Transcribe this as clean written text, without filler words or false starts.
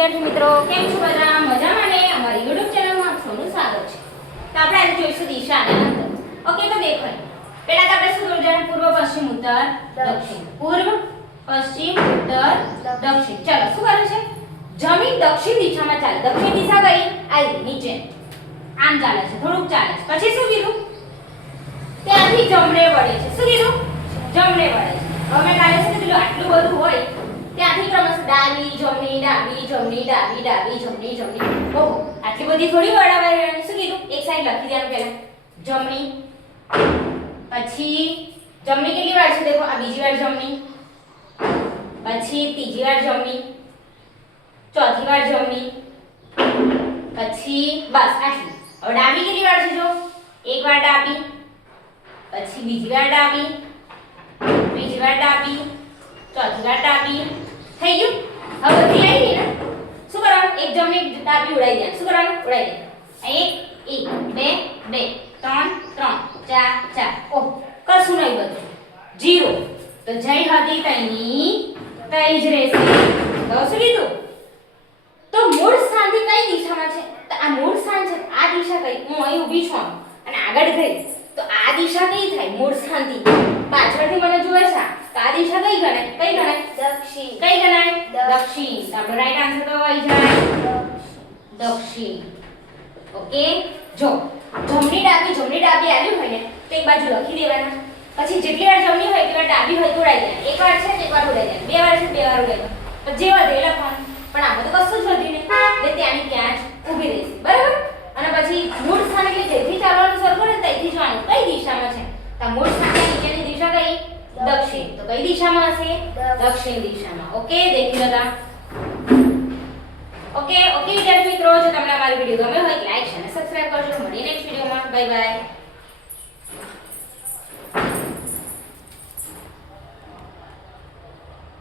વિદ્યાર્થી મિત્રો, કેમ છો બધા? મજામાં ને? અમારી YouTube ચેનલમાં આપ સૌનું સ્વાગત છે. તો આપણે આજે જોઈશું દિશા અને અંતર. ઓકે, તો દેખો પહેલા તો આપણે શું જોવાનું? પૂર્વ, પશ્ચિમ, ઉત્તર, દક્ષિણ. પૂર્વ, પશ્ચિમ, ઉત્તર, દક્ષિણ. ચલો શું કરે છે? જમીન દક્ષિણ દિશામાં ચાલે. દક્ષિણ દિશા કઈ? આવી નીચે આમ ચાલે છે, થોડુંક ચાલે છે. પછી શું કીધું? ત્યાંથી જમણે વળે છે. શું કીધું? જમણે વળે છે. હવે કાલે શું કીધું? આટલું બધું હોય ત્યાંથી ક્રમશઃ ડાબી જમણી ડાબી જમણી ડાબી ડાબી જમણી જમણી. ઓહો, આટલી બધી થોડી વળાવાય. શું કીધું? એક સાઈડ લખી દેવાનું પહેલા. જમણી, પછી જમણી કેટલી વાર છે? દેખો આ બીજી વાર જમણી, પછી ત્રીજી વાર જમણી, ચોથી વાર જમણી, પછી બસ આટલી. હવે ડાબી કેટલી વાર છે? જો એક વાર ડાબી, પછી બીજી વાર ડાબી, ત્રીજી વાર ડાબી, ચોથી વાર ડાબી. થઈ ગયું? હવે બધી આવી ગઈ ને? શું કરવાનું? એક જમણી એક ડાબી ઉડાઈ દેવાનું. શું કરવાનું? ઉડાઈ દેવાનું. એક બે બે, ત્રણ ત્રણ, ચાર ચાર. ઓહ, કશું નહીં, બધું જીરો. તો જય હતી તઈની તઈ જ રહેશે. તો શું કીધું? તો મૂળ સ્થાનથી કઈ દિશામાં છે? તો આ મૂળ સ્થાન છે. આ દિશા કઈ? હું અહીં ઊભી છું અને આગળ ગઈ તો આ દિશા કઈ થાય? મૂળ સ્થાનથી. પાછળથી મને જોવે છે તો આ દિશા કઈ ગણાય? કઈ ગણાય? દક્ષિણ. કઈ ગણાય? દક્ષિણ. તો આપણો રાઈટ આન્સર તો આવી જાય દક્ષિણ. ઓકે, જો જમણી ડાબી આવ્યું હોય ને તો એક બાજુ લખી દેવાના. પછી જેટલી વાર જમણી હોય એટલી વાર ડાબી હોય તો ઉડાઈ દેવાના. એક વાર છે એક વાર ઉડાઈ દેવાના. બે વાર છે બે વાર ઉડાઈ દેવાના. તો જે વધે એ લખવાનું. પણ આમાં તો કશું જ વધ્યું નહીં એટલે ત્યાંની ત્યાં જ ઊભી રહેશે. બરાબર? અને પછી મૂળ સ્થાન એટલે જેથી ચાલવાનું શરૂ કરે ત્યાંથી જોવાનું કઈ દિશામાં છે. તો મૂળ સ્થાનની નીચેની દિશા કઈ? દક્ષિણ. તો કઈ દિશામાં હશે? દક્ષિણ દિશામાં. ઓકે, દેખી લેતા. ઓકે વિદ્યાર્થી મિત્રો, જો તમને અમારી વિડિયો ગમ્યો હોય તો લાઈક અને સબસ્ક્રાઇબ કરજો. મળીએ નેક્સ્ટ વિડિયોમાં. Bye bye.